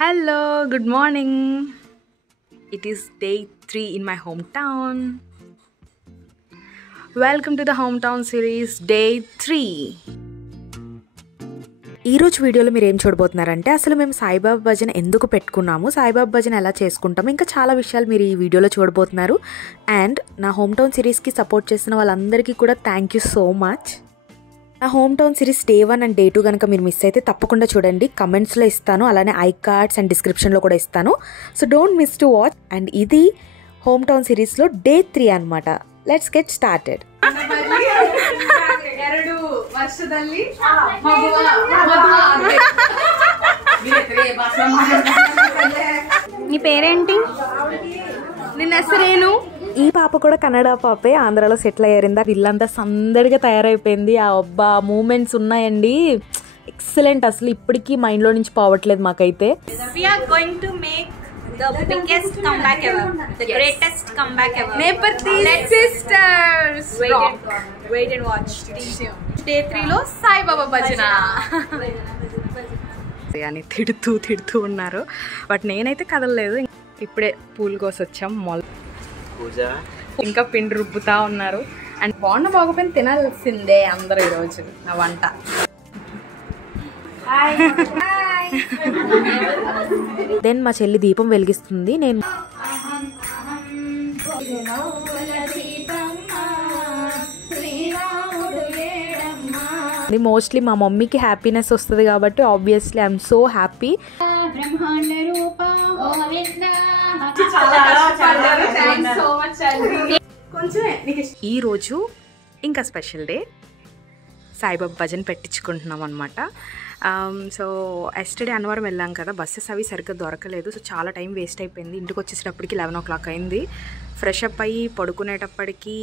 Hello, good morning. It is day 3 in my hometown. Welcome to the hometown series day 3. ఈరోజు వీడియోలో మీరు ఏం చూడబోతున్నారంటే అసలు మేము సాయిబాబా భజన ఎందుకు పెట్టుకున్నాము, సాయిబాబా భజన ఎలా చేసుకుంటాము, ఇంకా చాలా విషయాలు మీరు ఈ వీడియోలో చూడబోతున్నారు. అండ్ నా హోమ్ టౌన్ సిరీస్కి సపోర్ట్ చేసిన వాళ్ళందరికీ కూడా థ్యాంక్ యూ సో మచ్. నా home town series day 1 and day 2 కనుక మీరు మిస్ అయితే తప్పకుండా చూడండి. కమెంట్స్లో ఇస్తాను, అలానే ఐ కార్డ్స్ అండ్ డిస్క్రిప్షన్లో కూడా ఇస్తాను. So don't miss to watch. And ఇది హోమ్ టౌన్ సిరీస్లో డే 3 అనమాట. Let's get started. నీ పేరేంటి? నిన్న ఎసరేను. ఈ పాప కూడా కన్నడ పాపే, ఆంధ్రాలో సెటిల్ అయ్యారిందా. ఇల్లంతా సందడిగా తయారైపోయింది. ఆ అబ్బా మూమెంట్స్ ఉన్నాయండి, ఎక్సలెంట్. అసలు ఇప్పటికీ మైండ్లో నుంచి పోవట్లేదు మాకైతే. We are going to make the biggest comeback ever, the greatest comeback ever. Nepati sisters. Wait and watch. Day 3 లో సాయిబాబా భజన అని తిడుతూ ఉన్నారు. బట్ నేనైతే కదలలేదు. ఇప్పుడే పూలు కోసి వచ్చాం. ఇంకా పిండి రుబ్బుతా ఉన్నారు. అండ్ బాగుపోయిన తినాల్సిందే అందరూ ఈరోజు నా వంట. దెన్ మా చెల్లి దీపం వెలిగిస్తుంది. నేను మోస్ట్లీ మా మమ్మీకి హ్యాపీనెస్ వస్తుంది కాబట్టి ఆబ్వియస్లీ ఐఎమ్ సో హ్యాపీ. ఈరోజు ఇంకా స్పెషల్ డే, సాయిబాబా భజన పెట్టించుకుంటున్నాం అనమాట. సో ఎస్టర్డే అన్నవరం వెళ్ళాం కదా, బస్సెస్ అవి సరిగ్గా దొరకలేదు. సో చాలా టైం వేస్ట్ అయిపోయింది. ఇంటికి వచ్చేసేటప్పటికి 11 o'clock అయింది. ఫ్రెష్ అప్ అయ్యి పడుకునేటప్పటికి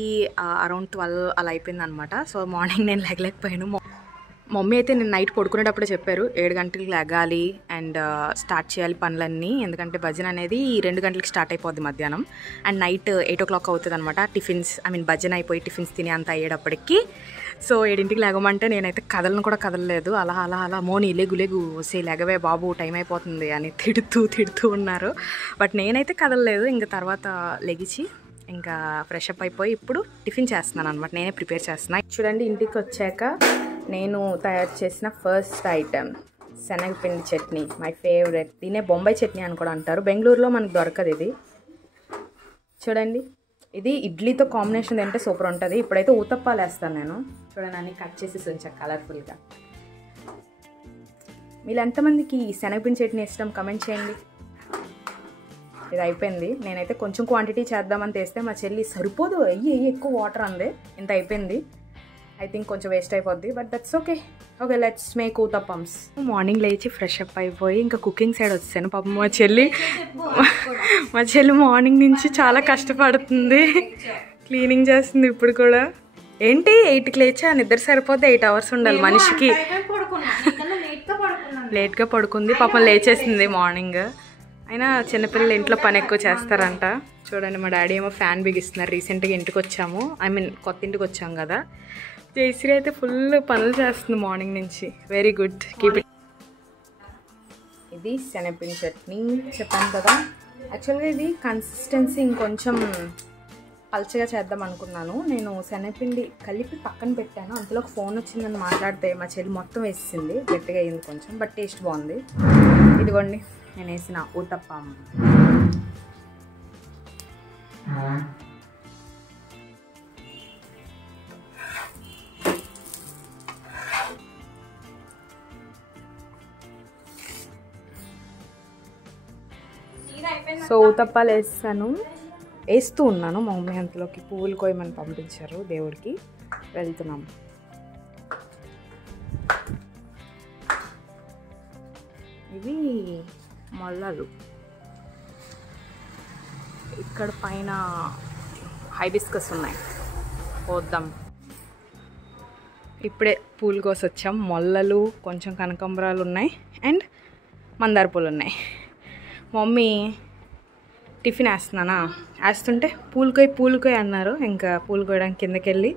అరౌండ్ 12 అలా అయిపోయింది అనమాట. సో మార్నింగ్ నేను లెగలేకపోయాను. మమ్మీ అయితే నేను నైట్ పడుకునేటప్పుడే చెప్పారు 7 గంటలకు లెగాలి అండ్ స్టార్ట్ చేయాలి పనులన్నీ, ఎందుకంటే భజన అనేది 2 గంటలకు స్టార్ట్ అయిపోద్ది మధ్యాహ్నం. అండ్ నైట్ 8 o'clock అవుతుంది అనమాట. టిఫిన్స్ భజన అయిపోయి టిఫిన్స్ తిని అంత అయ్యేటప్పటికి. సో 7ంటికి లెగమంటే నేనైతే కూడా కదలలేదు. అలా మోని లేగు సే లెగవే బాబు టైం అయిపోతుంది అని తిడుతూ ఉన్నారు. బట్ నేనైతే కదలలేదు. ఇంకా తర్వాత లెగిచి ఇంకా ఫ్రెష్ అప్ అయిపోయి ఇప్పుడు టిఫిన్ చేస్తున్నాను అనమాట. నేనే ప్రిపేర్ చేస్తున్నాను. చూడండి, ఇంటికి వచ్చాక నేను తయారు చేసిన ఫస్ట్ ఐటెం శనగపిండి చట్నీ, మై ఫేవరెట్. దీనే బొంబాయి చట్నీ అని కూడా అంటారు. బెంగళూరులో మనకు దొరకదు ఇది. చూడండి, ఇది ఇడ్లీతో కాంబినేషన్ తింటే సూపర్ ఉంటుంది. ఇప్పుడైతే ఊతప్పాలు వేస్తాను నేను. చూడండి, అన్నీ కట్ చేసి ఉంచాను కలర్ఫుల్గా. మీరు ఎంతమందికి శనగపిండి చట్నీ ఇష్టం కమెంట్ చేయండి. ఇది అయిపోయింది. నేనైతే కొంచెం క్వాంటిటీ చేద్దామని తెస్తే మా చెల్లి సరిపోదు, అయ్యి ఎక్కువ వాటర్ అంది. ఇంత అయిపోయింది. ఐ థింక్ కొంచెం వేస్ట్ అయిపోద్ది, but that's okay. Let's make uttapams. Morning లేచి ఫ్రెష్ అప్ అయిపోయి ఇంకా కుకింగ్ సైడ్ వచ్చాను. పాపం మా చెల్లి మార్నింగ్ నుంచి చాలా కష్టపడుతుంది. క్లీనింగ్ చేస్తుంది ఇప్పుడు కూడా. ఏంటి 8కి లేచా? నిద్ర సరిపోతే 8 hours ఉండాలి మనిషికి. లేట్గా పడుకుంది పాపం, లేచేసింది మార్నింగ్. అయినా చిన్నపిల్లలు ఇంట్లో పని ఎక్కువ చేస్తారంట. చూడండి, మా డాడీ ఏమో ఫ్యాన్ బిగిస్తున్నారు. రీసెంట్గా ఇంటికి వచ్చాము, కొత్త ఇంటికి వచ్చాం కదా. జయశ్రీ అయితే ఫుల్ పనులు చేస్తుంది మార్నింగ్ నుంచి. Very good, keep it. ఇది శనగపిండి చట్నీ చెప్పాను కదా. యాక్చువల్గా ఇది కన్సిస్టెన్సీ ఇంకొంచెం పల్చగా చేద్దాం అనుకున్నాను. నేను శనగపిండి కలిపి పక్కన పెట్టాను. అంతలో ఫోన్ వచ్చిందని మాట్లాడితే మా చెల్లి మొత్తం వేసింది. గట్టిగా అయింది కొంచెం, బట్ టేస్ట్ బాగుంది. ఇదిగోండి నేను వేసిన ఊతప్పం. సో ఊతప్పాలు వేస్తూ ఉన్నాను. మా మమ్మీ అంతలోకి పువ్వులు కోయమని పంపించారు దేవుడికి. వెళ్తున్నాము. ఇవి మొల్లలు. ఇక్కడ పైన హైబిస్కస్ ఉన్నాయి, పోద్దాం. ఇప్పుడే పూలు కోసి వచ్చాం. మొల్లలు, కొంచెం కనకాంబరాలు ఉన్నాయి అండ్ మందార పూలు ఉన్నాయి. మమ్మీ టిఫిన్ వేస్తుంటే పూలు కోయి అన్నారు. ఇంకా పూలు కోయడానికి కిందకి వెళ్ళి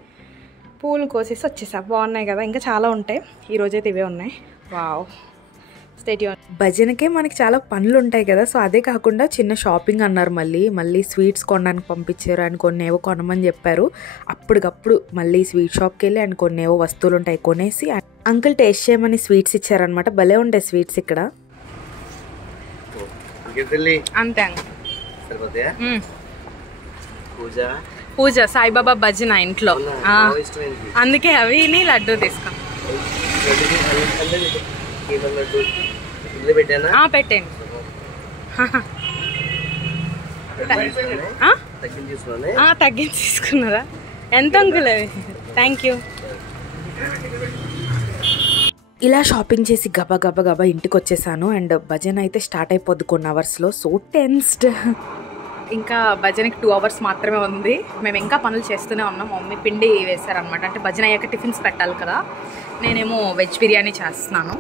పూలు కోసేసి వచ్చేసా. బాగున్నాయి కదా, ఇంకా చాలా ఉంటాయి. ఈరోజైతే ఇవే ఉన్నాయి. Wow, stay tune. భజనకే మనకి చాలా పనులు ఉంటాయి కదా, సో అదే కాకుండా చిన్న షాపింగ్ అన్నారు. మళ్ళీ స్వీట్స్ కొనడానికి పంపించారు అండ్ కొన్ని ఏవో కొనమని చెప్పారు. అప్పటికప్పుడు మళ్ళీ స్వీట్ షాప్కి వెళ్ళి అండ్ కొన్ని ఏవో వస్తువులు ఉంటాయి కొనేసి అంకుల్ టేస్ట్ చేయమని స్వీట్స్ ఇచ్చారనమాట. భలే ఉంటాయి స్వీట్స్ ఇక్కడ. అంతే. పూజ సాయిబాబా భజన ఇంట్లో, అందుకే అవి లడ్డు తీసుకో. పెట్టండి. తగ్గించి తీసుకున్నారా? ఎంత అంకుల్ అవి? Thank you. ఇలా షాపింగ్ చేసి గబా ఇంటికి వచ్చేసాను. అండ్ భజన అయితే స్టార్ట్ అయిపోద్ది కొన్ని అవర్స్లో. So tensed. ఇంకా భజనకి 2 hours మాత్రమే ఉంది. మేము ఇంకా పనులు చేస్తూనే ఉన్నాం. మమ్మీ పిండి వేశారనమాట, అంటే భజన అయ్యాక టిఫిన్స్ పెట్టాలి కదా. నేనేమో వెజ్ బిర్యానీ చేస్తున్నాను.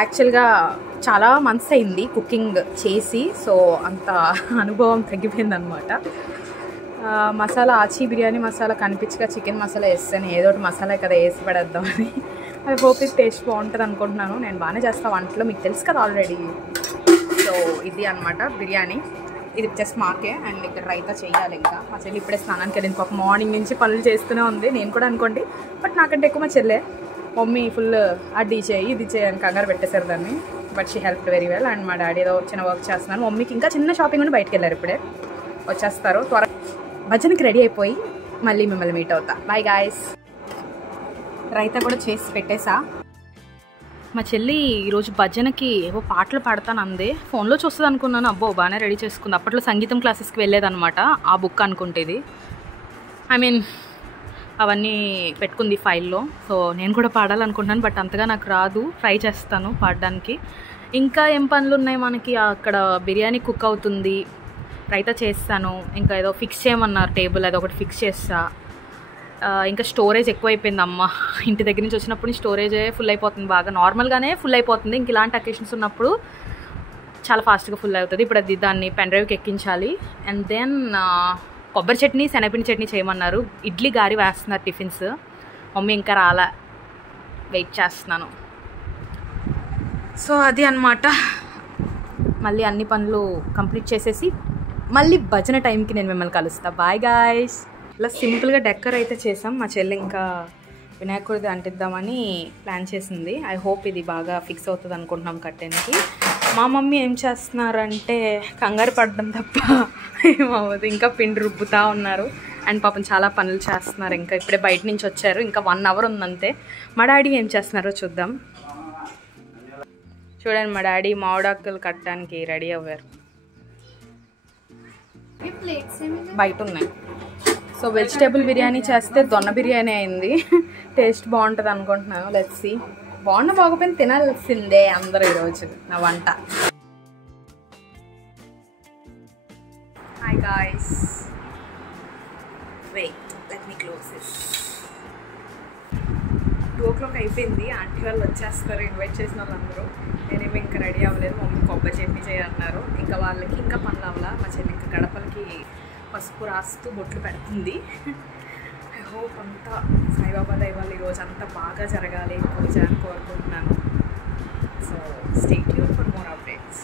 యాక్చువల్గా చాలా మంత్స్ అయింది కుకింగ్ చేసి, సో అంత అనుభవం తగ్గిపోయిందనమాట. మసాలా ఆచి బిర్యానీ మసాలా కనిపించగా చికెన్ మసాలా వేస్తాను, ఏదో ఒకటి మసాలా కదా వేసి పడేద్దామని. ఐ హోప్ ఇది టేస్ట్ బాగుంటుంది అనుకుంటున్నాను. నేను బాగానే చేస్తాను వంటలో, మీకు తెలుసు కదా ఆల్రెడీ. సో ఇది అనమాట బిర్యానీ. ఇది జస్ట్ మాకే. అండ్ ఇక్కడ రైతా చేయాలి. ఇంకా మా చెల్లి ఇప్పుడే స్నానానికి వెళ్ళింది. పాప మార్నింగ్ నుంచి పనులు చేస్తూనే ఉంది, నేను కూడా అనుకోండి. బట్ నాకంటే ఎక్కువ మా చెల్లె. మమ్మీ ఫుల్ అది చేయి ఇది చేయి అని కంగారు పెట్టేశారు దాన్ని. But she help very well. And మా డాడీ ఏదో చిన్న వర్క్ చేస్తున్నాను. మమ్మీకి ఇంకా చిన్న షాపింగ్ ఉండి బయటకు వెళ్ళారు, ఇప్పుడే వచ్చేస్తారు. త్వరగా భజనకి రెడీ అయిపోయి మళ్ళీ మిమ్మల్ని మీట్ అవుతా. Bye guys. రైతా కూడా చేసి పెట్టేసా. మా చెల్లి ఈరోజు భజనకి ఏవో పాటలు పాడతాను అందే. ఫోన్లో చూస్తుంది అనుకున్నాను. అబ్బో బాగానే రెడీ చేసుకుంది. అప్పట్లో సంగీతం క్లాసెస్కి వెళ్ళేదన్నమాట. ఆ బుక్ అనుకుంటేది, ఐ మీన్ అవన్నీ పెట్టుకుంది ఫైల్లో. సో నేను కూడా పాడాలనుకుంటున్నాను, బట్ అంతగా నాకు రాదు. ట్రై చేస్తాను పాడడానికి. ఇంకా ఏం పనులు ఉన్నాయి మనకి? అక్కడ బిర్యానీ కుక్ అవుతుంది, రైతా చేస్తాను. ఇంకా ఏదో ఫిక్స్ చేయమన్నారు టేబుల్, అదో ఒకటి ఫిక్స్ చేస్తా. ఇంకా స్టోరేజ్ ఎక్కువైపోయింది. అమ్మ ఇంటి దగ్గర నుంచి వచ్చినప్పుడు స్టోరేజే ఫుల్ అయిపోతుంది, బాగా నార్మల్గానే ఫుల్ అయిపోతుంది. ఇంక ఇలాంటి అకేషన్స్ ఉన్నప్పుడు చాలా ఫాస్ట్గా ఫుల్ అవుతుంది. ఇప్పుడు అది దాన్ని పెన్ డ్రైవ్కి ఎక్కించాలి. అండ్ దెన్ కొబ్బరి చట్నీ శనగపిండి చట్నీ చేయమన్నారు. ఇడ్లీ గారి వేస్తున్నారు టిఫిన్స్. మమ్మీ ఇంకా రాలా, వెయిట్ చేస్తున్నాను. సో అది అన్నమాట. మళ్ళీ అన్ని పనులు కంప్లీట్ చేసేసి మళ్ళీ భజన టైంకి నేను మిమ్మల్ని కలుస్తా. Bye guys. ఇలా సింపుల్గా డెక్కర్ అయితే చేసాం. మా చెల్లి ఇంకా వినాయకుడిది అంటిద్దామని ప్లాన్ చేసింది. ఐ హోప్ ఇది బాగా ఫిక్స్ అవుతుంది అనుకుంటున్నాం కట్టేనికి. మా మమ్మీ ఏం చేస్తున్నారంటే కంగారు పడడం తప్ప ఏమవుతుంది. ఇంకా పిండి రుబ్బుతూ ఉన్నారు. అండ్ పాపం చాలా పనులు చేస్తున్నారు. ఇంకా ఇప్పుడే బయట నుంచి వచ్చారు. ఇంకా 1 hour ఉందంతే. మా డాడీ ఏం చేస్తున్నారో చూద్దాం. చూడండి, మా డాడీ మామిడాకులు కట్టడానికి రెడీ అవ్వారు. బయట ఉన్నాయి. సో వెజిటేబుల్ బిర్యానీ చేస్తే దొన్న బిర్యానీ అయింది. టేస్ట్ బాగుంటుంది అనుకుంటున్నాను. Let's see. బాగుపోయిన తినాల్సిందే అందరూ ఈరోజు నా వంట. Hi guys. Wait, let me close this. 2 o'clock అయిపోయింది. ఆంటీ వాళ్ళు వచ్చేస్తారు, ఇన్వైట్ చేసిన వాళ్ళందరూ. నేనేమో ఇంకా రెడీ అవ్వలేదు. మమ్మీ కొబ్బరి చట్నీ చేయన్నారు. ఇంకా వాళ్ళకి ఇంకా పనులు అవ్వాలా. మా చెల్లి ఇంకా గడపలకి పసుపు రాస్తూ బొట్లు పెడుతుంది. ఐ హోప్ అంతా సాయిబాబా దైవాలు ఈరోజు అంతా బాగా జరగాలి పూజ అని కోరుకుంటున్నాను. So stay tune for more updates.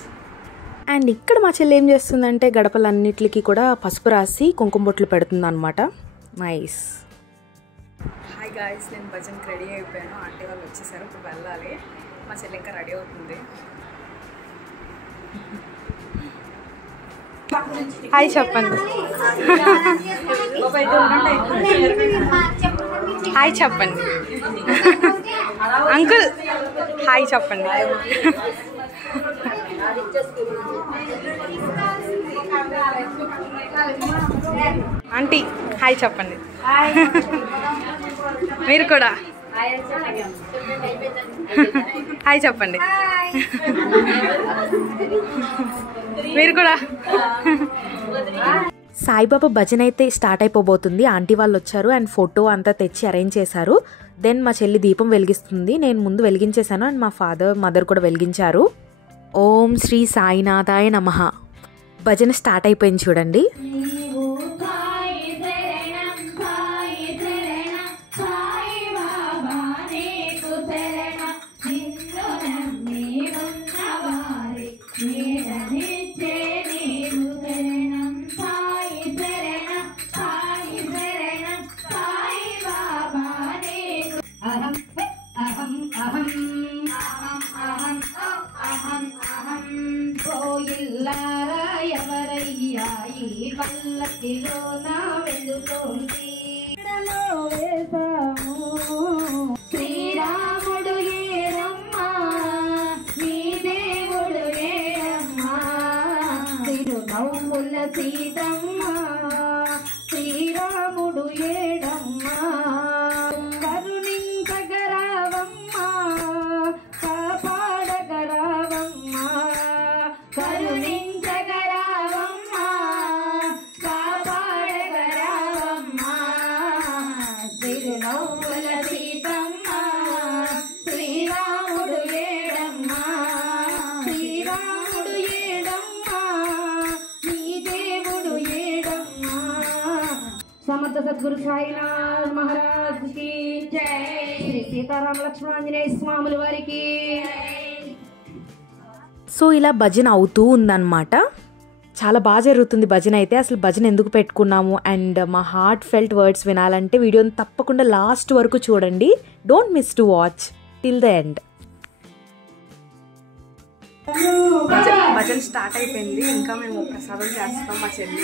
And ఇక్కడ మా చెల్లి ఏం చేస్తుందంటే గడపలన్నిటికీ కూడా పసుపు రాసి కుంకుమ బొట్లు పెడుతుంది అనమాట. నైస్. హాయ్ గాయ్స్, నేను భజన్కి రెడీ అయిపోయాను. ఆంటీ వాళ్ళు వచ్చేసారు, ఇప్పుడు వెళ్ళాలి. మా చెల్లి ఇంకా రెడీ అవుతుంది. హాయ్ చెప్పండి. హాయ్ చెప్పండి అంకుల్. హాయ్ చెప్పండి. ఆంటీ హాయ్ చెప్పండి. మీరు కూడా హాయ్ చెప్పండి. మీరు కూడా. సాయిబాబా భజన అయితే స్టార్ట్ అయిపోబోతుంది. ఆంటీ వాళ్ళు వచ్చారు అండ్ ఫోటో అంతా తెచ్చి అరేంజ్ చేశారు. దెన్ మా చెల్లి దీపం వెలిగిస్తుంది. నేను ముందు వెలిగించేశాను అండ్ మా మదర్ కూడా వెలిగించారు. ఓం శ్రీ సాయినాథాయ నమః. భజన స్టార్ట్ అయిపోయింది చూడండి. పల్లకిలో నా వెలుతోంది వేసాము శ్రీరాముడు ఏరమ్మా నీ దేవుడు ఏరమ్మా తిరునవ్వుల సీతమ్మ శ్రీరాముడు ఏడమ్మా కరుణించగరావమ్మా కాపాడగరావమ్మా కరుణించగరావమ్మా కాపాడగరావమ్మా తిరునవ్వుల సీతమ్మ శ్రీరాముడు ఏడమ్మా శ్రీరాముడు ఏడమ్మా నీ దేవుడు ఏడమ్మా సమర్థ సద్గురు సాయినాథ్ మహారాజ్ కి జై శ్రీ సీతారామ లక్ష్మణాంజనేయ స్వాముల వారికి సో ఇలా భజన అవుతూ ఉందన్నమాట. చాలా బాగా జరుగుతుంది భజన అయితే. అసలు భజన ఎందుకు పెట్టుకున్నాము అండ్ మా హార్ట్ ఫెల్ట్ వర్డ్స్ వినాలంటే వీడియోని తప్పకుండా లాస్ట్ వరకు చూడండి. Don't miss to watch till the end. భజన స్టార్ట్ అయిపోయింది. ఇంకా మేము ప్రసాదం చేస్తాం మా చెల్లి.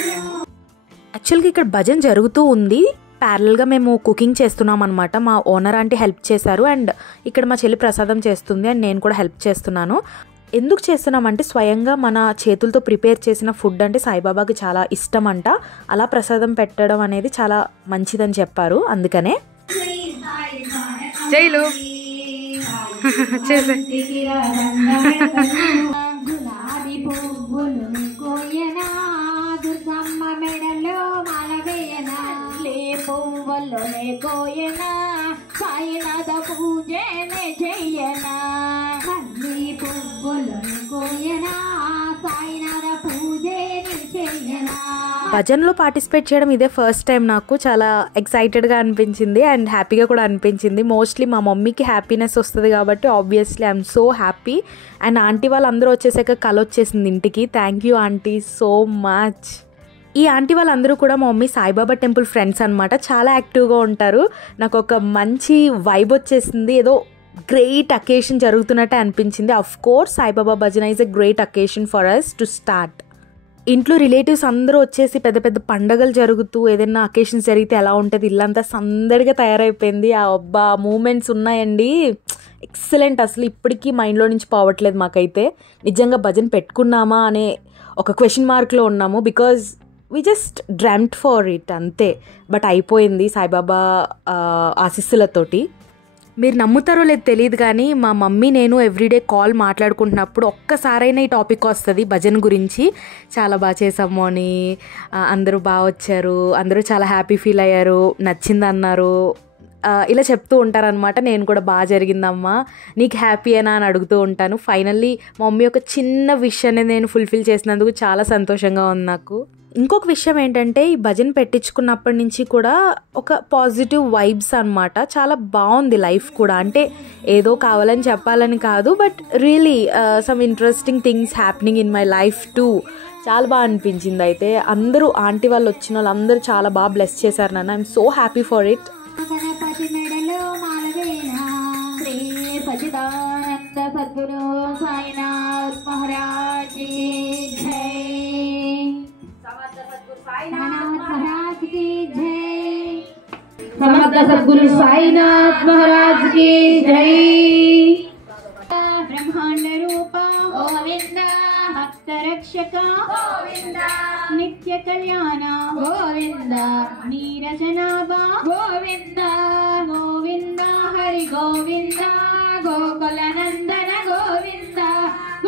యాక్చువల్గా ఇక్కడ భజన జరుగుతూ ఉంది, ప్యారల్గా మేము కుకింగ్ చేస్తున్నాం అనమాట. మా ఓనర్ ఆంటీ హెల్ప్ చేశారు అండ్ ఇక్కడ మా చెల్లి ప్రసాదం చేస్తుంది అండ్ నేను కూడా హెల్ప్ చేస్తున్నాను. ఎందుకు చేస్తున్నామంటే స్వయంగా మన చేతులతో ప్రిపేర్ చేసిన ఫుడ్ అంటే సాయిబాబాకి చాలా ఇష్టం అంట. అలా ప్రసాదం పెట్టడం అనేది చాలా మంచిదని చెప్పారు, అందుకనే. జైలు చేసే గులాబీ పువ్వులు కోయనా దుర్గమ్మ మెడలో మాలవేయనా లే పువ్వుల్లోనే కోయనా సాయినాథ పూజనే చెయ్యనా మళ్ళీ పువ్వులను కోయనా సాయినాథ పూజని చెయ్యనా. భజన్లో పార్టిసిపేట్ చేయడం ఇదే ఫస్ట్ టైం నాకు. చాలా ఎక్సైటెడ్గా అనిపించింది అండ్ హ్యాపీగా కూడా అనిపించింది. మోస్ట్లీ మా మమ్మీకి హ్యాపీనెస్ వస్తుంది కాబట్టి obviously I'm so happy. And aunty వాళ్ళందరూ వచ్చేసాక కల వచ్చేసింది ఇంటికి. Thank you aunty so much. ఈ ఆంటీ వాళ్ళందరూ కూడా మా మమ్మీ సాయిబాబా టెంపుల్ ఫ్రెండ్స్ అనమాట. చాలా యాక్టివ్గా ఉంటారు. నాకు ఒక మంచి వైబ్ వచ్చేసింది. ఏదో గ్రేట్ అకేషన్ జరుగుతున్నట్టే అనిపించింది. Of course Saibaba bhajan is a great occasion for us to start. ఇంట్లో రిలేటివ్స్ అందరూ వచ్చేసి పెద్ద పెద్ద పండగలు జరుగుతూ ఏదైనా అకేషన్స్ జరిగితే ఎలా ఉంటుంది, ఇల్లంతా సందడిగా తయారైపోయింది. ఆ అబ్బా మూమెంట్స్ ఉన్నాయండి, ఎక్సలెంట్. అసలు ఇప్పటికీ మైండ్లో నుంచి పోవట్లేదు మాకైతే. నిజంగా భజన పెట్టుకున్నామా అనే ఒక క్వశ్చన్ మార్క్లో ఉన్నాము. Because we just dreamed for it అంతే. బట్ అయిపోయింది సాయిబాబా ఆశీస్సులతోటి. మీరు నమ్ముతారో లేదు తెలియదు కానీ మా మమ్మీ నేను ఎవ్రీడే కాల్ మాట్లాడుకుంటున్నప్పుడు ఒక్కసారైనా ఈ టాపిక్ వస్తుంది భజన గురించి. చాలా బాగా చేసాము అని, అందరూ బాగా వచ్చారు, అందరూ చాలా హ్యాపీ ఫీల్ అయ్యారు, నచ్చింది అన్నారు, ఇలా చెప్తూ ఉంటారనమాట. నేను కూడా బాగా జరిగిందమ్మా, నీకు హ్యాపీయేనా అని అడుగుతూ ఉంటాను. ఫైనల్లీ మా మమ్మీ ఒక చిన్న విషయాన్ని నేను ఫుల్ఫిల్ చేసినందుకు చాలా సంతోషంగా ఉంది నాకు. ఇంకొక విషయం ఏంటంటే ఈ భజన పెట్టించుకున్నప్పటి నుంచి కూడా ఒక పాజిటివ్ వైబ్స్ అనమాట. చాలా బాగుంది లైఫ్ కూడా. అంటే ఏదో కావాలని చెప్పాలని కాదు, but really some interesting things happening in my life two. చాలా బాగా అనిపించింది. అయితే అందరూ ఆంటీ వాళ్ళు వచ్చిన వాళ్ళు అందరూ చాలా బాగా బ్లెస్ చేశారు నన్ను. I'm so happy for it. Ganapati మెడలో మాలవేనా శ్రీ సచిదానంద సద్గురు సాయినాథ్ మహారాజ్ కి జై. महाराज की जय. समर्थ सद्गुरु साईनाथ महाराज की जय. ब्रह्मांड रूप गोविंद भक्त रक्षक गोविंद नित्य कल्याण गोविंद नीरजनाभा गोविंद गोविंद हरि गोविंद गोकुल नंदन गोविंद गोविंद.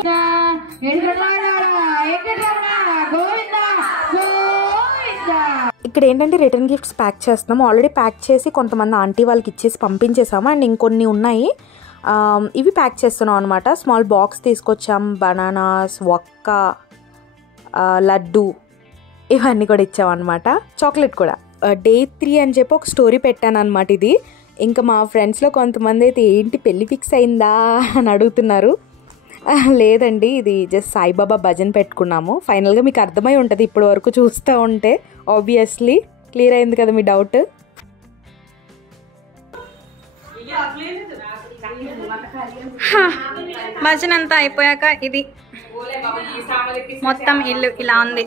ఇక్కడ ఏంటంటే రిటర్న్ గిఫ్ట్స్ ప్యాక్ చేస్తున్నాము. ఆల్రెడీ ప్యాక్ చేసి కొంతమంది ఆంటీ వాళ్ళకి ఇచ్చేసి పంపించేసాము అండ్ ఇంకొన్ని ఉన్నాయి. ఇవి ప్యాక్ చేస్తున్నాం అనమాట. స్మాల్ బాక్స్ తీసుకొచ్చాం. బనానాస్, వక్క, లడ్డు ఇవన్నీ కూడా ఇచ్చామన్నమాట. చాక్లెట్ కూడా. డే 3 అని చెప్పి ఒక స్టోరీ పెట్టాను అనమాట. ఇది ఇంకా మా ఫ్రెండ్స్లో కొంతమంది అయితే ఏంటి పెళ్ళి ఫిక్స్ అయిందా అని అడుగుతున్నారు. లేదండి, ఇది జస్ట్ సాయిబాబా భజన పెట్టుకున్నాము. ఫైనల్గా మీకు అర్థమై ఉంటుంది ఇప్పటి వరకు చూస్తూ ఉంటే. ఆబ్వియస్లీ క్లియర్ అయింది కదా మీ డౌట్. భజన అంతా అయిపోయాక ఇది మొత్తం ఇల్లు ఇలా ఉంది.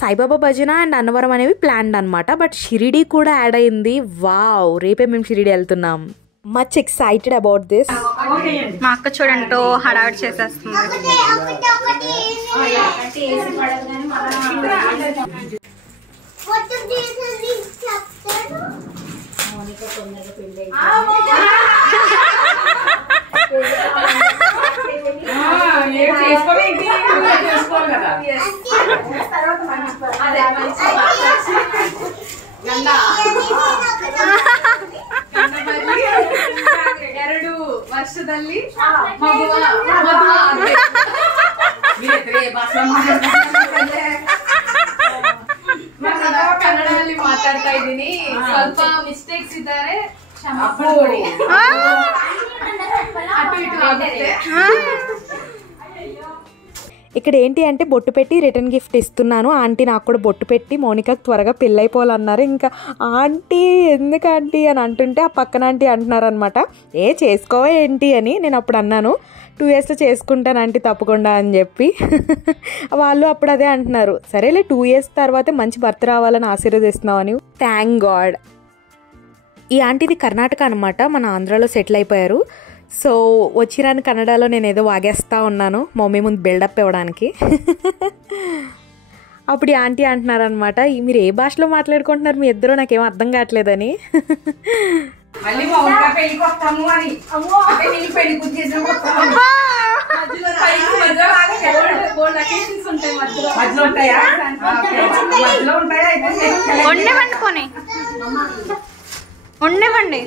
సాయిబాబా భజన అండ్ అన్నవరం అనేవి ప్లాన్డ్ అనమాట. బట్ షిరిడి కూడా యాడ్ అయింది. వావ్, రేపే మేము షిరిడి వెళ్తున్నాం. Much excited about this. మా అక్క చూడండి హడావిడి చేసేస్తుంది. ಎರಡು ವರ್ಷದಲ್ಲಿ ಕನ್ನಡದಲ್ಲಿ ಮಾತಾಡ್ತಾ ಇದ್ದೀನಿ. ಸ್ವಲ್ಪ ಮಿಸ್ಟೇಕ್ಸ್ ಇದ್ದಾರೆ, ಕ್ಷಮೆ ಕೊಡಿ. ಅటు ಇటు ಆಗುತ್ತೆ. ఇక్కడ ఏంటి అంటే బొట్టు పెట్టి రిటర్న్ గిఫ్ట్ ఇస్తున్నాను. ఆంటీ నాకు కూడా బొట్టు పెట్టి మోనికాకి త్వరగా పెళ్ళి అయిపోవాలన్నారు. ఇంకా ఆంటీ ఎందుకు ఆంటీ అని అంటుంటే ఆ పక్కన ఆంటీ అంటున్నారు అనమాట, ఏ చేసుకోవా ఏంటి అని. నేను అప్పుడు అన్నాను 2 yearsలో చేసుకుంటాను ఆంటీ తప్పకుండా అని చెప్పి. వాళ్ళు అప్పుడు అదే అంటున్నారు, సరేలే 2 years తర్వాతే మంచి భర్త రావాలని ఆశీర్వదిస్తున్నావు అని. Thank God. ఈ ఆంటీది కర్ణాటక అనమాట, మన ఆంధ్రాలో సెటిల్ అయిపోయారు. సో వచ్చిరాని కన్నడలో నేను ఏదో వాగేస్తూ ఉన్నాను మమ్మీ ముందు బిల్డప్ ఇవ్వడానికి. అప్పుడు ఈ ఆంటీ అంటున్నారనమాట, మీరు ఏ భాషలో మాట్లాడుకుంటున్నారు మీ ఇద్దరు, నాకేం అర్థం కావట్లేదని. ఉండేవండి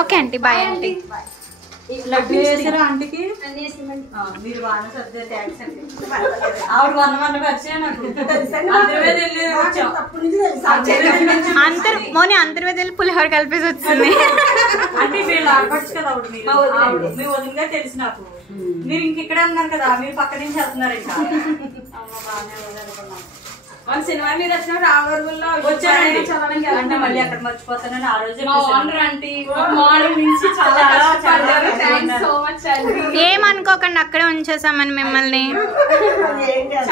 okay aunty, bye aunty. Laddu వేసారా ఆంటీకి? మీరు బాగా సర్దే థ్యాంక్స్ అండి. ఆవిడ వన్న పరిచయం నాకు. మోని అంతర్వేదిలో పులిహోర కలిపేసి వచ్చింది. అంటే వీళ్ళు ఆడపడచ్చు కదా ఆవిడ, మీ వదినగా తెలుసు నాకు. మీరు ఇంక ఇక్కడే ఉన్నారు కదా, మీరు పక్క నుంచి వెళ్తున్నారు ఇంకా. సినిమా మీద వచ్చిన రామవరంలో వచ్చారండి. అంటే మళ్ళీ అక్కడ మర్చిపోతానని ఆ రోజు మార్నింగ్ నుంచి చాలా ఏమనుకోకండి, అక్కడే ఉంచేసామని మిమ్మల్ని.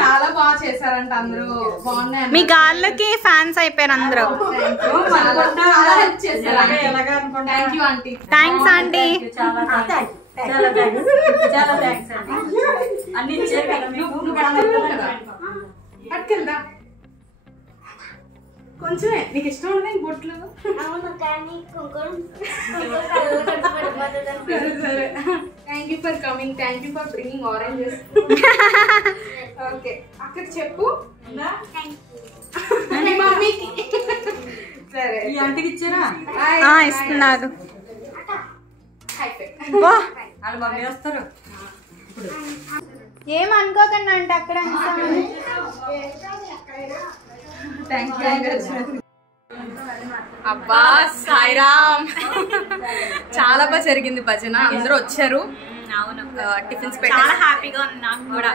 చాలా బాగా చేశారంట అందరూ, బాగున్నాయి. మీ గాళ్ళకి ఫ్యాన్స్ అయిపోయారు అందరూ. Thank you aunty. Thanks aunty. చాలా థ్యాంక్స్ అండి. అన్ని ఇచ్చారు కదా మీకు. పట్టుకెళ్దా కొంచెమే, నీకు ఇష్టం ఉన్నాయి బొట్లు. సరే, thank you for coming, thank you for bringing oranges. Okay, అక్కడ చెప్పు మమ్మీకి. సరే, ఈ ఆంటీకి ఇచ్చారా? ఇస్తున్నారు. వాళ్ళు మమ్మీ వస్తారు. ఏమనుకోకండి అంటే అక్కడ అబ్బా సాయిరామ్. చాలా బాగా జరిగింది భజన, అందరూ వచ్చారు. అవును, టిఫిన్స్ చాలా హ్యాపీగా ఉంది నాకు కూడా.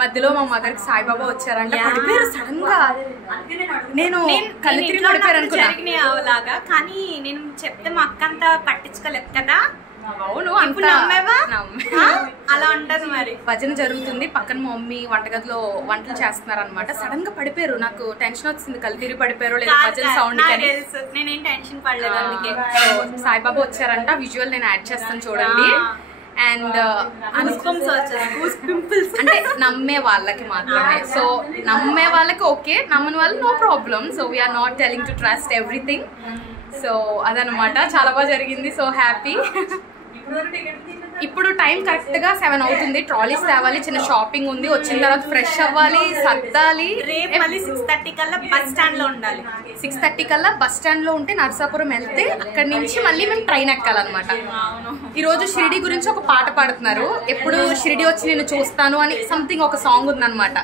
మధ్యలో మా మదర్ కి సాయిబాబా వచ్చారంటే పడిపోయారు సడన్ గా. నేను కళ్ళు తిరిగి పడిపోయారు అనుకున్నా అలాగా, కానీ నేను చెప్తే మా అక్క అంతా పట్టించుకోలేదు కదా. అవును, అలా ఉంటది మరి. భజన జరుగుతుంది, పక్కన మా మమ్మీ వంటగదిలో వంటలు చేస్తున్నారు అనమాట. సడన్ గా పడిపోయారు, నాకు టెన్షన్ వచ్చింది, కళ్ళు తిరిగి పడిపోయారు లేదా భజన సౌండ్ కానీ. నేనేం టెన్షన్ పడలేదు అందుకే. సాయిబాబా వచ్చారంట, విజువల్ నేను యాడ్ చేస్తాను చూడండి. అండ్ అంటే నమ్మే వాళ్ళకి మాత్రమే. సో నమ్మే వాళ్ళకి ఓకే, నమ్మని వాళ్ళు no problem. So we're not telling to trust everything. So అదనమాట, చాలా బాగా జరిగింది. So happy. ఇప్పుడు టైం కరెక్ట్ గా 7 అవుతుంది. ట్రాలీస్ తేవాలి, చిన్న షాపింగ్ ఉంది, వచ్చిన తర్వాత ఫ్రెష్ అవ్వాలి, సర్దాలి. రేపు మళ్ళీ 6:30 కల్లా బస్ స్టాండ్ లో ఉండాలి. 6:30 కల్లా బస్ స్టాండ్ లో ఉంటే నర్సాపురం వెళ్తే అక్కడి నుంచి మళ్ళీ మేము ట్రైన్ ఎక్కాలన్నమాట. ఈ రోజు షిరిడి గురించి ఒక పాట పాడుతున్నారు, ఎప్పుడు షిరిడి వచ్చి నేను చూస్తాను అని సంథింగ్ ఒక సాంగ్ ఉందన్నమాట.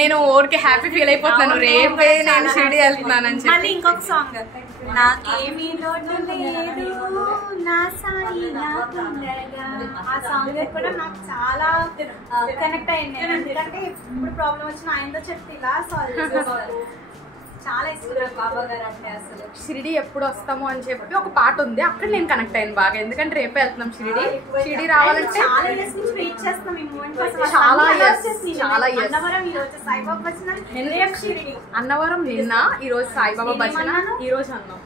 నేను ఊరికి హ్యాపీ ఫీల్ అయిపోతున్నాను, రేపే నేను షిరిడి వెళ్తున్నాను అని చెప్పి. మళ్ళీ ఇంకొక సాంగ్, నాకేమీ లోటు లేదు నా సాయి నాకుండగా ఆ సాంగ్ కూడా నాకు చాలా కనెక్ట్ అయ్యింది నేను. ఎందుకంటే ఇప్పుడు ప్రాబ్లం వచ్చిన ఆయనతో చెప్తే ఇలా సాల్వ్ చేసేవారు. చాలా ఇష్టం బాబా గారు అంటే. అసలు షిరిడి ఎప్పుడు వస్తాము అని చెప్పి ఒక పాట ఉంది, అక్కడ నేను కనెక్ట్ అయ్యాను బాగా. ఎందుకంటే రేపే వెళ్తున్నాం షిరిడి రావాలంటే చాలా ఇయర్స్ నుంచి వెయిట్ చేస్తాం ఈ మూమెంట్ కోసం. చాలా years. అన్నవరం ఈ రోజు సాయిబాబా భజన, రేపు షిరిడి. అన్నవరం నిన్న, ఈ రోజు సాయిబాబా భజన, ఈ రోజు అన్నాం.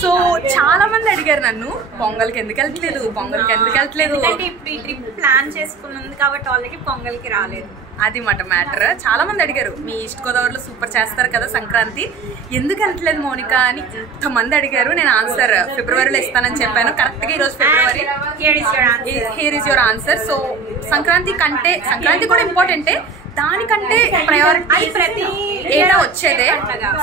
సో చాలా మంది అడిగారు నన్ను, పొంగల్కి ఎందుకు వెళ్తలేదు, పొంగల్కి ఎందుకు వెళ్తలేదు. ఎందుకంటే ఇప్పుడు ఈ ట్రిప్ ప్లాన్ చేసుకున్నది కాబట్టి వాళ్ళకి పొంగల్కి రాలేదు. అది మాట మ్యాటర్. చాలా మంది అడిగారు, మీ ఈస్ట్ గోదావరిలో సూపర్ చేస్తారు కదా సంక్రాంతి, ఎందుకు వెళ్తలేదు మౌనిక అని ఎంతమంది అడిగారు. నేను ఆన్సర్ ఫిబ్రవరిలో ఇస్తానని చెప్పాను. కరెక్ట్ గా ఈ రోజు February. Here is your answer. So Sankranti కూడా ఇంపార్టెంటే, దానికంటే ప్రయారిటీ ప్రతి ఏటా వచ్చేదే.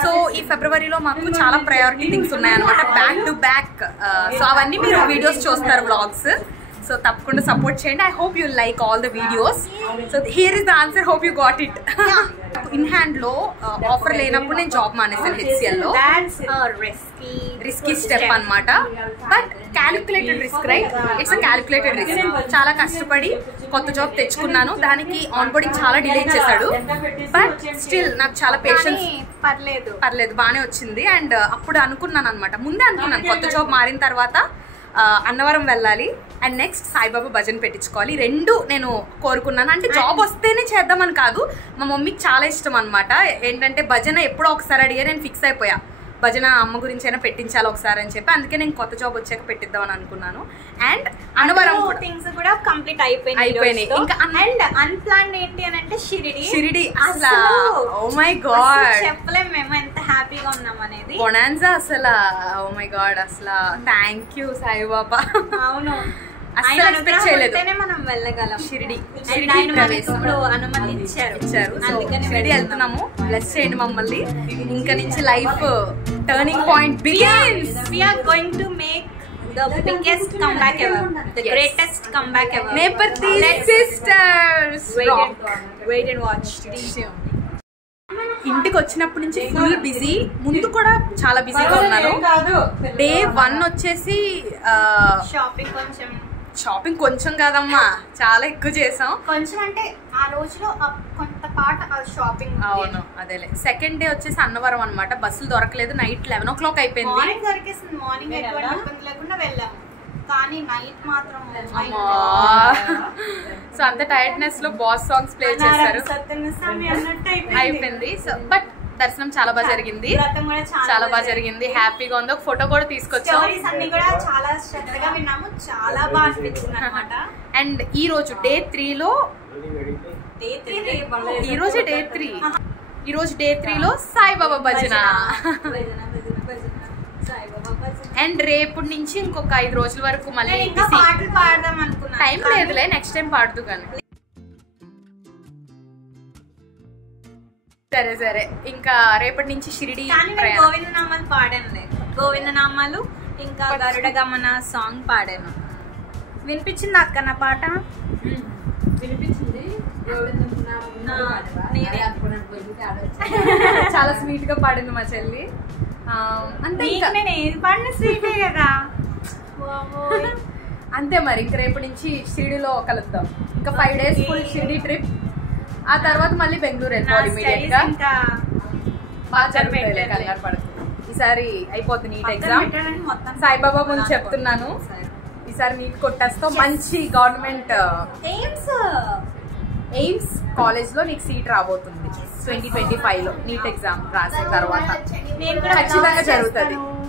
సో ఈ ఫిబ్రవరిలో మాకు చాలా ప్రయారిటీ థింగ్స్ ఉన్నాయన్నమాట, బ్యాక్ టు బ్యాక్. సో అవన్నీ మీరు వీడియోస్ చూస్తారు, వ్లాగ్స్. సో తప్పకుండా సపోర్ట్ చేయండి. I hope you like all the videos. So here is the answer, hope you got it. In hand లో ఆఫర్ లేనప్పుడు నేను జాబ్ మానేసాను HCL లో. రిస్కీ స్టెప్ అన్నమాట, but calculated risk, right? It's a calculated risk. చాలా కష్టపడి కొత్త job తెచ్చుకున్నాను, దానికి ఆన్ బోర్డింగ్ చాలా డిలే చేశాడు, బట్ స్టిల్ నాకు చాలా పేషెన్స్. పర్లేదు బాగానే వచ్చింది. అండ్ అప్పుడు అనుకున్నాను అనమాట, ముందే అనుకున్నాను కొత్త జాబ్ మారిన తర్వాత అన్నవరం వెళ్ళాలి అండ్ నెక్స్ట్ సాయిబాబా భజన పెట్టించుకోవాలి. రెండు నేను కోరుకున్నాను. అంటే జాబ్ వస్తేనే చేద్దామని కాదు, మా మమ్మీకి చాలా ఇష్టం అనమాట. ఏంటంటే భజన ఎప్పుడో ఒకసారి అడిగే నేను ఫిక్స్ అయిపోయా, భజన అమ్మ గురించి అయినా పెట్టించాలి ఒకసారి అని చెప్పి. అందుకే నేను కొత్త జాబ్ వచ్చాక పెట్టిద్దామని అనుకున్నాను. అండ్ అన్నవరం థింగ్స్ కూడా కంప్లీట్ అయిపోయినాయి. ఇంకా అండ్ అన్ప్లాన్డ్ ఏంటి అని అంటే షిరిడి. అసలు ఓ మై గాడ్, చెప్పలేము మేము ఎంత హ్యాపీగా ఉన్నాం అనేది. బొనాన్సా అసలు. ఓ మై గాడ్, అసలు థ్యాంక్ యూ సాయిబాబా. అవును, అసలు ఎక్స్పెక్ట్ చేయలేదు మనం వెళ్ళగలం. షిరిడి ఇప్పుడు అనుమతి ఇచ్చారు. షిరిడి వెళ్తున్నాము. బ్లెస్ చేయండి మమ్మల్ని. ఇంకా నుంచి life turning point begins. We are going to make the biggest comeback ever, the greatest comeback ever. Nepati sisters. Wait and watch. ఇంటికి వచ్చినప్పటి నుంచి ఫుల్ బిజీ. ముందు కూడా చాలా బిజీగా ఉన్నాను. డే 1 వచ్చేసి షాపింగ్ కొంచెం కాదమ్మా, చాలా ఎక్కువ చేసాం. కొంచెం అంటే ఆ రోజులో కొంత పాట షాపింగ్. అవును, అదేలే. సెకండ్ డే వచ్చేసి అన్నవరం అనమాట. బస్సులు దొరకలేదు. నైట్ 11 o'clock అయిపోయింది. మార్నింగ్ దొరికేసింది. మార్నింగ్ ఎటువంటి ఇబ్బంది లేకుండా వెళ్ళాము, కానీ నైట్ మాత్రం సో అంత టైర్డ్నెస్ లో బాస్ సాంగ్స్ ప్లే చేశారు, అయిపోయింది. సో బట్ దర్శనం చాలా బాగా జరిగింది, చాలా బాగా జరిగింది. హ్యాపీగా ఉంది. ఒక ఫోటో కూడా తీసుకొచ్చాం. అన్ని కూడా చాలా శ్రద్ధగా విన్నాము, చాలా బాగా అనిపించింది అనమాట. అండ్ ఈ రోజు డే 3లో, ఈ రోజు డే 3లో సాయిబాబా భజన. అండ్ రేపు నుంచి ఇంకొక 5 రోజుల వరకు మళ్ళీ పాడదాం అనుకున్నా. టైం లేదులే, నెక్స్ట్ టైం పాడుతూ కానీ. సరే ఇంకా రేపటి నుంచి షిరిడి. గోవిందనామాలు పాడాను, గోవిందనామాలు ఇంకా గరుడ గమన సాంగ్ పాడాను. వినిపించింది అక్క నా పాట? వినిపించింది. చాలా స్వీట్ గా పాడింది మా చెల్లి. అంతే, నేను ఏది పాడిన స్వీటే కదా. అంతే మరి. ఇంక రేపటి నుంచి షిరిడిలో కలుద్దాం. ఇంకా 5 days ఫుల్ షిరిడి ట్రిప్. ఆ తర్వాత మళ్ళీ బెంగళూరు వెళ్ళిపోవాలి ఇమీడియట్ గా. బాగా జరుగుతుంది, కంగారు పడుతుంది. ఈసారి అయిపోతుంది నీట్ ఎగ్జామ్. సాయిబాబా ముందు చెప్తున్నాను, ఈసారి నీట్ కొట్టేస్తావు. మంచి గవర్నమెంట్ ఎయిమ్స్ కాలేజ్ లో నీకు సీట్ రాబోతుంది 2025 లో. నీట్ ఎగ్జామ్ రాసిన తర్వాత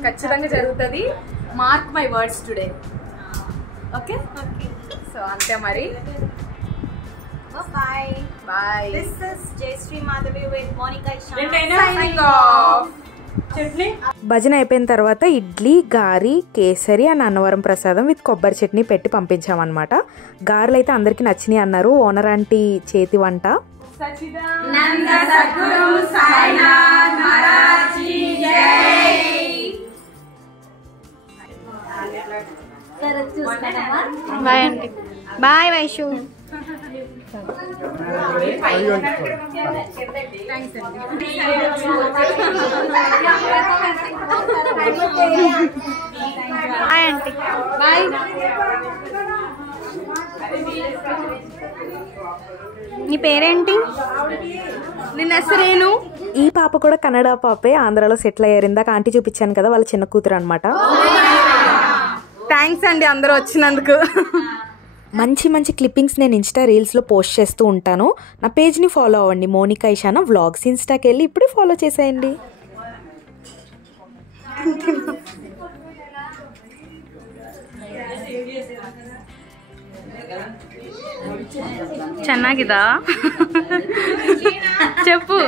ఖచ్చితంగా జరుగుతుంది. Mark my words today. Okay, so అంతే మరి. Bye. This is Jayashree Madhavi with Monica Ishana. Signing off. భజన అయిపోయిన తర్వాత ఇడ్లీ, గారి, కేసరి అండ్ అన్నవరం ప్రసాదం విత్ కొబ్బరి చట్నీ పెట్టి పంపించామన్నమాట. గారెలు అయితే అందరికి నచ్చినాయి అన్నారు. ఓనర్ ఆంటీ చేతి వంట. Bye, Aunty. Bye, Vaishu. Hi aunty. Bye. నీ పేరేంటి? నిన్న అసలేను. ఈ పాప కూడా కన్నడ పాపే, ఆంధ్రాలో సెటిల్ అయ్యారు. ఇందాక ఆంటీ చూపించాను కదా, వాళ్ళ చిన్న కూతురు అనమాట. థ్యాంక్స్ అండి అందరూ వచ్చినందుకు. మంచి మంచి క్లిప్పింగ్స్ నేను ఇన్స్టా రీల్స్లో పోస్ట్ చేస్తూ ఉంటాను. నా పేజ్ని ఫాలో అవ్వండి, మోనికా ఇషానా వ్లాగ్స్. ఇన్స్టాకి వెళ్ళి ఇప్పుడే ఫాలో చేసేయండి. ಚೆನ್ನಾಗಿದಾ చెప్పు.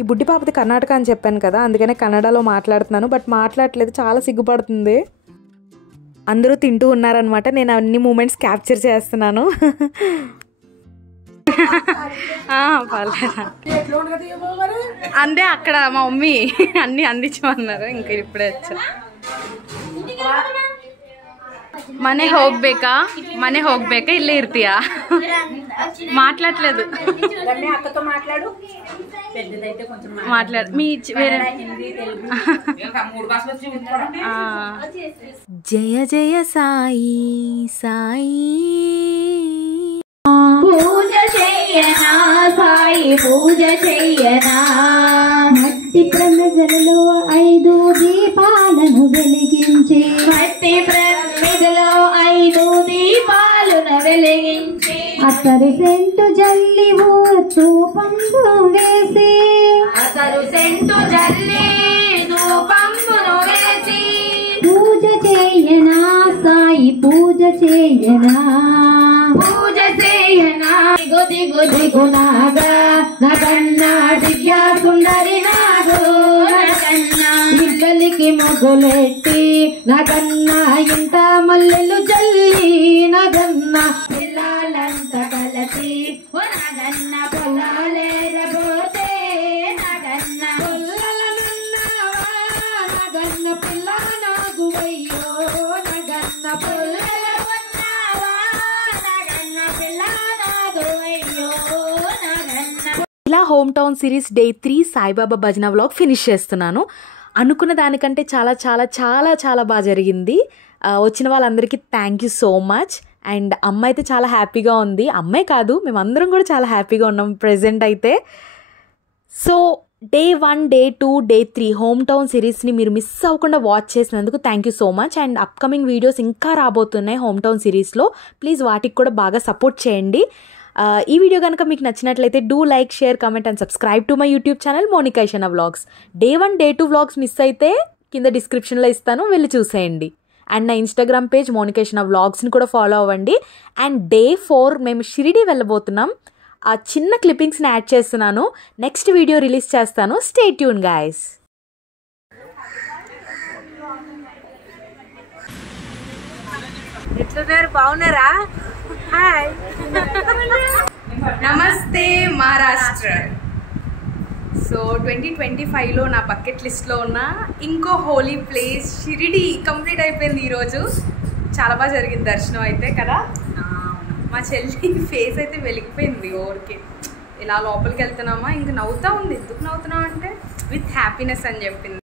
ఈ బుడ్డి పాపది కర్ణాటక అని చెప్పాను కదా, అందుకనే కన్నడలో మాట్లాడుతున్నాను. బట్ మాట్లాడలేదు, చాలా సిగ్గుపడుతుంది. అందరూ తింటూ ఉన్నారనమాట, నేను అన్ని మూమెంట్స్ క్యాప్చర్ చేస్తున్నాను. అందే అక్కడ మా మమ్మీ అన్ని అందించమన్నారు, ఇంకా ఇప్పుడే వచ్చా. ಮನೆ ಹೋಗ್ಬೇಕಾ ಇಲ್ಲೇ ಇರ್ತೀಯಾ? మాట్లాడలేదు. మాట్లాడు మీ వేరే. జయ జయ సాయి సాయి, పూజ చెయ్యనా సాయి, పూజ చెయ్యనా. మట్టి ప్రమిదలో 5 దీపాలను వెలిగించి, మట్టి ప్రమిదలో 5 దీపాలను వెలిగించి, అతరు సెంటు జల్లి ధూపంబును వేసి, అతరు సెంటు జల్లి ధూపంబును వేసి, పూజ చెయ్యనా సాయి, పూజ చెయ్యనా, పూజ చేయనా. దిగు దిగు నాగా నగన్నా, దివ్య సుందరి నాగో నగన్నా, ఇద్దలికి మొగులెట్టి నగన్నా, ఇంత మల్లెలు జల్లి నగన్నా, పిల్లలంత కలిసి నగన్న పొలాలేరబోతే నగన్న, పొల్లలనున్నావా నగన్న, పిల్ల నాగువయ్యో నగన్న, పొల్లలనున్నావా నగన్న, పిల్ల నాగువయ్యో నగన్న. ఇలా home town series day 3 Saibaba భజన వ్లాగ్ ఫినిష్ చేస్తున్నాను. అనుకున్న దానికంటే చాలా చాలా చాలా చాలా బాగా జరిగింది. వచ్చిన వాళ్ళందరికీ thank you so much. And అమ్మ అయితే చాలా హ్యాపీగా ఉంది. అమ్మాయి కాదు, మేమందరం కూడా చాలా హ్యాపీగా ఉన్నాం ప్రెజెంట్ అయితే. So day 1, day 2, day 3 home town సిరీస్ని మీరు మిస్ అవ్వకుండా వాచ్ చేసినందుకు thank you so much. And upcoming videos ఇంకా రాబోతున్నాయి హోమ్ టౌన్ సిరీస్లో. ప్లీజ్ వాటికి కూడా బాగా సపోర్ట్ చేయండి. ఈ వీడియో కనుక మీకు నచ్చినట్లయితే do like, share, comment and subscribe to my YouTube channel Monika Ishana vlogs. Day 1, day 2 vlogs miss అయితే కింద డిస్క్రిప్షన్లో ఇస్తాను, వెళ్ళి చూసేయండి. అండ్ నా ఇన్స్టాగ్రామ్ పేజ్ మోనికా ఇషానా వ్లాగ్స్ని కూడా ఫాలో అవ్వండి. అండ్ డే 4 మేము షిరిడి వెళ్ళబోతున్నాం. ఆ చిన్న క్లిప్పింగ్స్ని యాడ్ చేస్తున్నాను, నెక్స్ట్ వీడియో రిలీజ్ చేస్తాను. Stay tune guys. ఎట్లున్నారు? బాగున్నారా? హాయ్. నమస్తే మహారాష్ట్ర. సో 2025లో నా బకెట్ లిస్ట్లో ఉన్న ఇంకో హోలీ ప్లేస్ షిరిడి కంప్లీట్ అయిపోయింది ఈరోజు. చాలా బాగా జరిగింది దర్శనం అయితే కదా. మా చెల్లి ఫేస్ అయితే వెలిగిపోయింది ఓరికే. ఇలా లోపలికి వెళ్తున్నామా ఇంకా నవ్వుతూ ఉంది. ఎందుకు నవ్వుతున్నావు అంటే విత్ హ్యాపీనెస్ అని చెప్పింది.